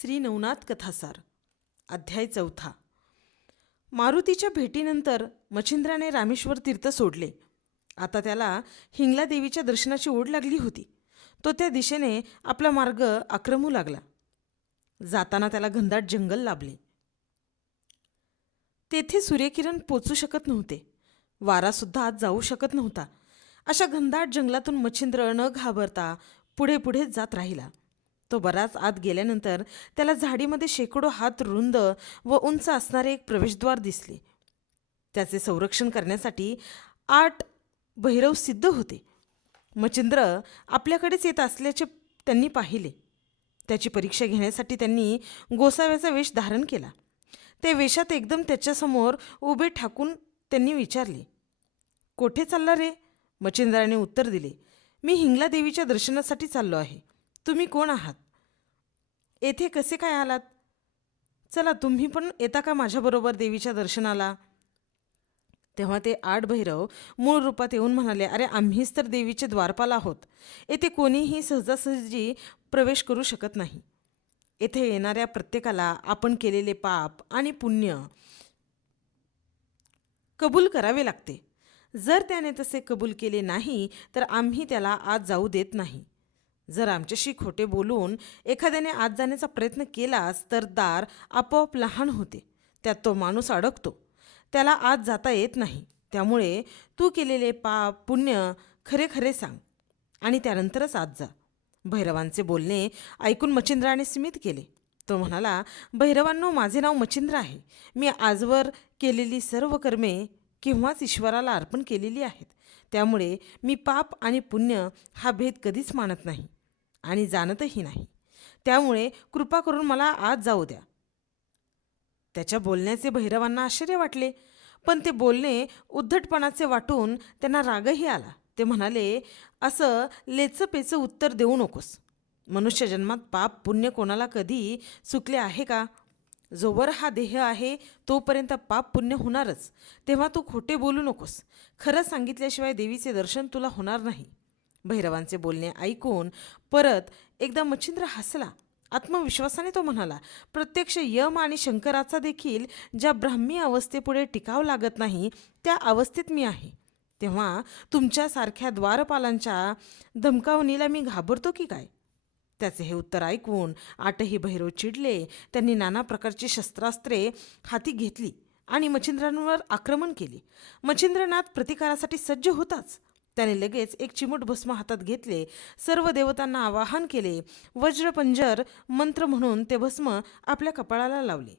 श्री नवनाथ कथासार अध्याय 4. मारुतीच्या भेटीनंतर मच्छिंद्राने रामेश्वर तीर्थ सोडले. आता त्याला हिंगला देवीच्या दर्शनाची ओढ लागली होती. तो त्या दिशेने आपला मार्ग आक्रमू लागला. जाताना त्याला घनदाट जंगल लाभले. तेथे सूर्यकिरण पोचू शकत नव्हते. वारासुद्धा आत जाऊ शकत नव्हता. अशा घनदाट जंगलातून मच्छिंद्र न घाबरता पुढे पुढे जात राहिला. तो बराच आत गेल्यानंतर त्याला झाडीमध्ये शेकडो हात रुंद व उंच असणारे एक प्रवेशद्वार दिसले. त्याचे संरक्षण करण्यासाठी 8 भैरव सिद्ध होते. मच्छिंद्र आपल्याकडेच येत असल्याचे त्यांनी पाहिले. त्याची परीक्षा घेण्यासाठी त्यांनी गोसाव्याचा वेश धारण केला. ते वेशात एकदम त्याच्यासमोर उभे ठाकून त्यांनी विचारले, "कोठे चालला रे?" मच्छिंद्राने उत्तर दिले, "मी हिंगला देवीच्या दर्शनासाठी चाललो आहे. तुम्ही कोण आहात? येथे कसे काय आलात? चला, तुम्ही पण येता का माझ्याबरोबर देवीच्या दर्शनाला?" तेव्हा ते 8 भैरव मूळ रूपात येऊन म्हणाले, "अरे, आम्हीच तर देवीचे द्वारपाल आहोत. येथे कोणीही सहजासहजी प्रवेश करू शकत नाही. येथे येणाऱ्या प्रत्येकाला आपण केलेले पाप आणि पुण्य कबूल करावे लागते. जर त्याने तसे कबूल केले नाही तर आम्ही त्याला आत जाऊ देत नाही. जर आमच्याशी खोटे बोलून एखाद्याने आत जाण्याचा प्रयत्न केलास तर दार आपोआप लहान होते. त्यात तो माणूस अडकतो. त्याला आत जाता येत नाही. त्यामुळे तू केलेले पाप पुण्य खरे खरे सांग आणि त्यानंतरच आत जा." भैरवांचे बोलणे ऐकून मच्छिंद्राने स्मित केले. तो म्हणाला, "भैरवांनो, माझे नाव मच्छिंद्र आहे. मी आजवर केलेली सर्व कर्मे केव्हाच ईश्वराला अर्पण केलेली आहेत. त्यामुळे मी पाप आणि पुण्य हा भेद कधीच मानत नाही आणि जाणतही नाही. त्यामुळे कृपा करून मला आत जाऊ द्या." त्याच्या बोलण्याचे भैरवांना आश्चर्य वाटले, पण ते बोलणे उद्धटपणाचे वाटून त्यांना रागही आला. ते म्हणाले, "असं लेचपेचं उत्तर देऊ नकोस. मनुष्य जन्मात पाप पुण्य कोणाला कधी चुकले आहे का? जोवर हा देह आहे तोपर्यंत पाप पुण्य होणारच. तेव्हा तू खोटे बोलू नकोस. खरं सांगितल्याशिवाय देवीचे दर्शन तुला होणार नाही." भैरवांचे बोलणे ऐकून परत एकदा मच्छिंद्र हसला. आत्मविश्वासाने तो म्हणाला, "प्रत्यक्ष यम आणि शंकराचा देखील ज्या ब्राह्मी अवस्थेपुढे टिकाव लागत नाही त्या अवस्थेत मी आहे. तेव्हा तुमच्यासारख्या द्वारपालांच्या धमकावणीला मी घाबरतो की काय?" त्याचे हे उत्तर ऐकून 8ही भैरव चिडले. त्यांनी नाना प्रकारची शस्त्रास्त्रे हाती घेतली आणि मच्छिंद्रांवर आक्रमण केले. मच्छिंद्रनाथ प्रतिकारासाठी सज्ज होताच त्याने लगेच एक चिमूट भस्म हातात घेतले. सर्व देवतांना आवाहन केले. वज्रपंजर मंत्र म्हणून ते भस्म आपल्या कपाळाला लावले.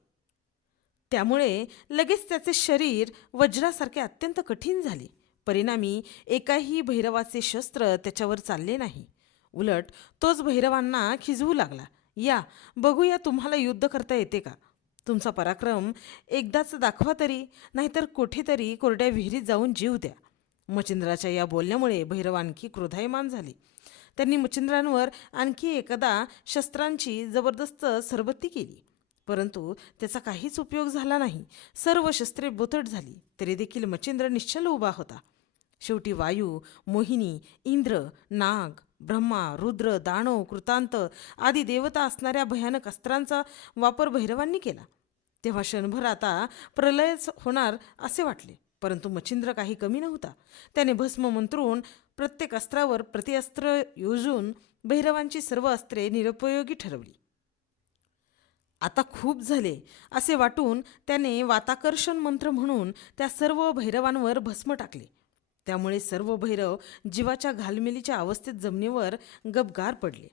त्यामुळे लगेच त्याचे शरीर वज्रासारखे अत्यंत कठीण झाले. परिणामी एकाही भैरवाचे शस्त्र त्याच्यावर चालले नाही. उलट तोच भैरवांना खिजवू लागला, "या, बघूया तुम्हाला युद्ध करता येते का? तुमचा पराक्रम एकदाच दाखवा तरी, नाहीतर कुठेतरी कोरड्या विहिरीत जाऊन जीव द्या." मच्छिंद्राच्या या बोलण्यामुळे भैरव आणखी क्रोधायमान झाले. त्यांनी मच्छिंद्रांवर आणखी एकदा शस्त्रांची जबरदस्त सरबत्ती केली, परंतु त्याचा काहीच उपयोग झाला नाही. सर्व शस्त्रे बोथट झाली तरी देखील मच्छिंद्र निश्चल उभा होता. शेवटी वायू, मोहिनी, इंद्र, नाग, ब्रह्मा, रुद्र, दानव, कृतांत आदी देवता असणाऱ्या भयानक अस्त्रांचा वापर भैरवांनी केला. तेव्हा क्षणभर आता प्रलयच होणार असे वाटले, परंतु मच्छिंद्र काही कमी नव्हता. त्याने भस्म मंत्रून प्रत्येक अस्त्रावर प्रतिअस्त्र योजून भैरवांची सर्व अस्त्रे निरुपयोगी ठरवली. आता खूप झाले असे वाटून त्याने वाताकर्षण मंत्र म्हणून त्या सर्व भैरवांवर भस्म टाकले. त्यामुळे सर्व भैरव जीवाच्या घालमेलीच्या अवस्थेत जमिनीवर गपगार पडले.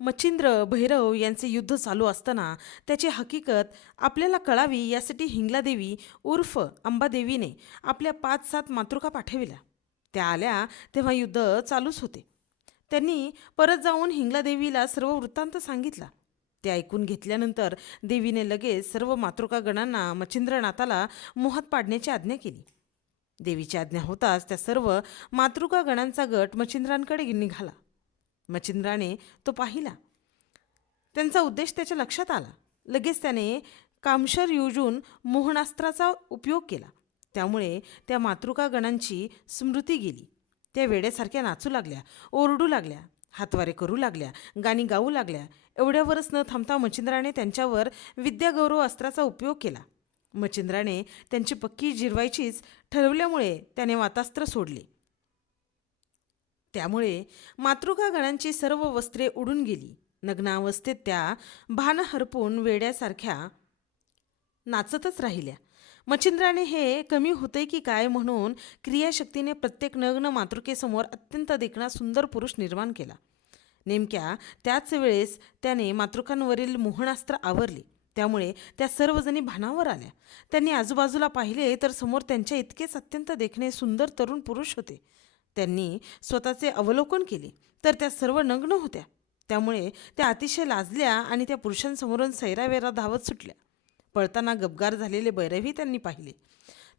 मच्छिंद्र भैरव यांचे युद्ध चालू असताना त्याची हकीकत आपल्याला कळावी यासाठी हिंगलादेवी उर्फ अंबादेवीने आपल्या 5-7 मातृका पाठविल्या. त्या आल्या तेव्हा युद्ध चालूच होते. त्यांनी परत जाऊन हिंगलादेवीला सर्व वृत्तांत सांगितला. ते ऐकून घेतल्यानंतर देवीने लगेच सर्व मातृकागणांना मच्छिंद्रनाथाला मोहात पाडण्याची आज्ञा केली. देवीची आज्ञा होताच त्या सर्व मातृकागणांचा गट मच्छिंद्रांकडे निघाला. मच्छिंद्राने तो पाहिला. त्यांचा उद्देश त्याच्या लक्षात आला. लगेच त्याने कामशर योजून मोहनास्त्राचा उपयोग केला. त्यामुळे त्या मातृकागणांची स्मृती गेली. त्या वेड्यासारख्या नाचू लागल्या, ओरडू लागल्या हातवारे करू लागल्या, गाणी गाऊ लागल्या. एवढ्यावरच न थांबता मच्छिंद्राने त्यांच्यावर विद्यागौरव अस्त्राचा उपयोग केला. मच्छिंद्राने त्यांची पक्की जिरवायचीच ठरवल्यामुळे त्याने वातास्त्र सोडले. त्यामुळे मातृकागणांची सर्व वस्त्रे उडून गेली. नग्नावस्थेत त्या भान हरपून वेड्यासारख्या नाचतच राहिल्या. मच्छिंद्राने हे कमी होते की काय म्हणून क्रियाशक्तीने प्रत्येक नग्न मातृकेसमोर अत्यंत देखणा सुंदर पुरुष निर्माण केला. नेमक्या त्याच वेळेस त्याने मातृकांवरील मोहनास्त्र आवरले. त्यामुळे त्या सर्वजणी भानावर आल्या. त्यांनी आजूबाजूला पाहिले तर समोर त्यांच्या इतकेच अत्यंत देखणे सुंदर तरुण पुरुष होते. त्यांनी स्वतःचे अवलोकन केले तर त्या सर्व नग्न होत्या. त्यामुळे त्या अतिशय लाजल्या आणि त्या पुरुषांसमोरून सैरावेरा धावत सुटल्या. पळताना गपगार झालेले भैरवी त्यांनी पाहिले.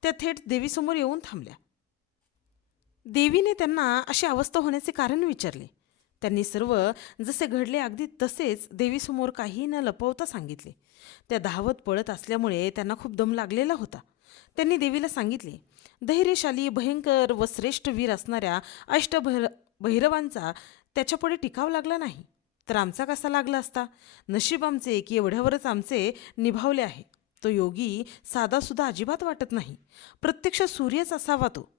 त्या थेट देवीसमोर येऊन थांबल्या. देवीने त्यांना अशी अवस्था होण्याचे कारण विचारले. त्यांनी सर्व जसे घडले अगदी तसेच देवीसमोर काही न लपवता सांगितले. त्या धावत पळत असल्यामुळे त्यांना खूप दम लागलेला होता. त्यांनी देवीला सांगितले, धैर्यशाली, भयंकर व श्रेष्ठ वीर असणाऱ्या भैरवांचा त्याच्यापुढे टिकाव लागला नाही तर आमचा कसा लागला असता. नशीब आमचे की एवढ्यावरच आमचे निभावले आहे. तो योगी साधासुद्धा अजिबात वाटत नाही. प्रत्यक्ष सूर्यच असावा तो.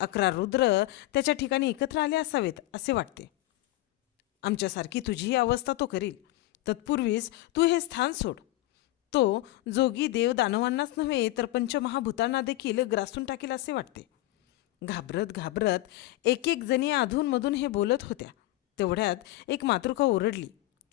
11 रुद्र त्याच्या ठिकाणी एकत्र आले असावेत असे वाटते. आमच्यासारखी तुझीही अवस्था तो करील. तत्पूर्वीच तू हे स्थान सोड. तो जोगी देव दानवांनाच नव्हे तर पंचमहाभूतांना देखील ग्रासून टाकेल असे वाटते. घाबरत घाबरत एक एक जणी अधूनमधून हे बोलत होत्या. तेवढ्यात एक मातृका ओरडली,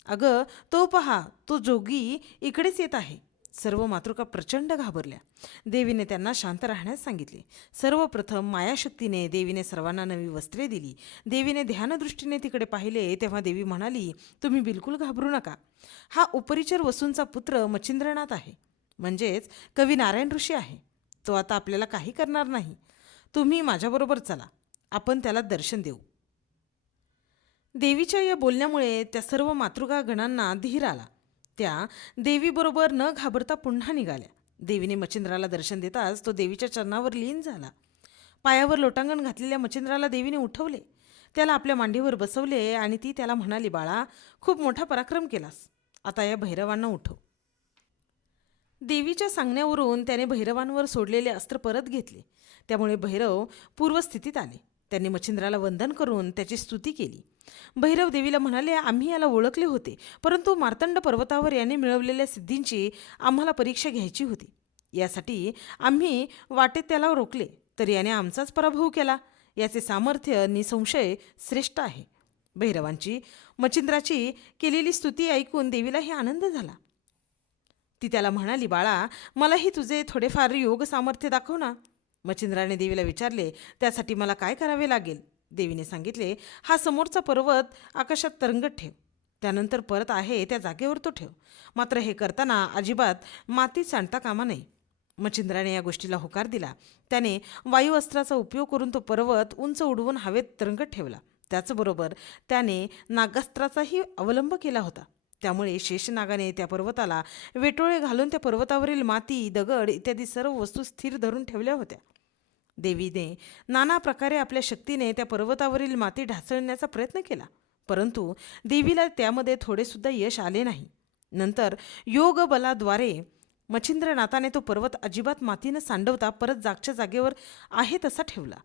अगं तो पहा, तो जोगी इकडेच येत आहे. सर्व मातृका प्रचंड घाबरल्या. देवीने त्यांना शांत राहण्यास सांगितले. सर्वप्रथम मायाशक्तीने देवीने सर्वांना नवी वस्त्रे दिली. देवीने ध्यानदृष्टीने तिकडे पाहिले तेव्हा देवी म्हणाली, तुम्ही बिलकुल घाबरू नका. हा उपरिचर वसूंचा पुत्र मच्छिंद्रनाथ आहे, म्हणजेच कवी नारायण ऋषी आहे. तो आता आपल्याला काही करणार नाही. तुम्ही माझ्याबरोबर चला, आपण त्याला दर्शन देऊ. देवीच्या या बोलण्यामुळे त्या सर्व मातृका गणांना धीर आला. त्या देवीबरोबर न घाबरता पुन्हा निघाल्या. देवीने मच्छिंद्राला दर्शन देताच तो देवीच्या चरणावर लीन झाला. पायावर लोटांगण घातलेल्या मच्छिंद्राला देवीने उठवले. त्याला आपल्या मांडीवर बसवले आणि ती त्याला म्हणाली, बाळा, खूप मोठा पराक्रम केलास. आता या भैरवांना उठव. देवीच्या सांगण्यावरून त्याने भैरवांवर सोडलेले अस्त्र परत घेतले. त्यामुळे भैरव पूर्वस्थितीत आले. त्यांनी मच्छिंद्राला वंदन करून त्याची स्तुती केली. भैरव देवीला म्हणाले, आम्ही याला ओळखले होते, परंतु मार्तंड पर्वतावर याने मिळवलेल्या सिद्धींची आम्हाला परीक्षा घ्यायची होती. यासाठी आम्ही वाटेत त्याला रोखले, तर याने आमचाच पराभव केला. याचे सामर्थ्य निसंशय श्रेष्ठ आहे. भैरवांची मच्छिंद्राची केलेली स्तुती ऐकून देवीलाही आनंद झाला. ती त्याला म्हणाली, बाळा, मलाही तुझे थोडेफार योग सामर्थ्य दाखव ना. मच्छिंद्राने देवीला विचारले, त्यासाठी मला काय करावे लागेल. देवीने सांगितले, हा समोरचा पर्वत आकाशात तरंगत ठेव. त्यानंतर परत आहे त्या जागेवर तो ठेव. मात्र हे करताना अजिबात मातीत सांडता कामा नये. मच्छिंद्राने या गोष्टीला होकार दिला. त्याने वायू अस्त्राचा उपयोग करून तो पर्वत उंच उडवून हवेत तरंगत ठेवला. त्याचबरोबर त्याने नागास्त्राचाही अवलंब केला होता. त्यामुळे शेषनागाने त्या पर्वताला वेटोळे घालून त्या पर्वतावरील माती, दगड इत्यादी सर्व वस्तू स्थिर धरून ठेवल्या होत्या. देवीने नाना प्रकारे आपल्या शक्तीने त्या पर्वतावरील माती ढासळण्याचा प्रयत्न केला, परंतु देवीला त्यामध्ये थोडेसुद्धा यश आले नाही. नंतर योग बलाद्वारे मच्छिंद्रनाथाने तो पर्वत अजिबात मातीनं सांडवता परत जागच्या जागेवर आहे तसा ठेवला.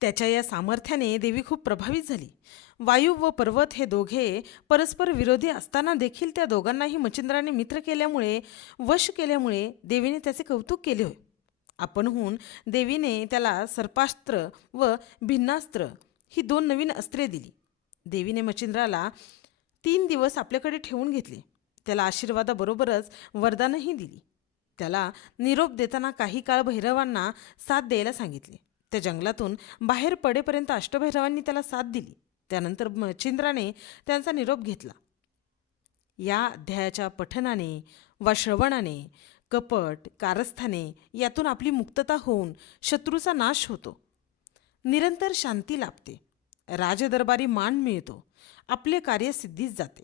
त्याच्या या सामर्थ्याने देवी खूप प्रभावित झाली. वायू व पर्वत हे दोघे परस्पर विरोधी असताना देखील त्या दोघांनाही मच्छिंद्राने मित्र केल्यामुळे, वश केल्यामुळे देवीने त्याचे कौतुक केले होय. आपणहून देवीने त्याला सर्पास्त्र व भिन्नास्त्र ही 2 नवीन अस्त्रे दिली. देवीने मच्छिंद्राला 3 दिवस आपल्याकडे ठेवून घेतले. त्याला आशीर्वादाबरोबरच वरदानही दिली. त्याला निरोप देताना काही काळ भैरवांना साथ द्यायला सांगितले. त्या जंगलातून बाहेर पडेपर्यंत अष्टभैरवांनी त्याला साथ दिली. त्यानंतर मच्छिंद्राने त्यांचा निरोप घेतला. या अध्यायाच्या पठनाने वा श्रवणाने कपट, कारस्थाने यातून आपली मुक्तता होऊन शत्रूचा नाश होतो. निरंतर शांती लाभते. राजदरबारी मान मिळतो. आपले कार्य सिद्धीस जाते.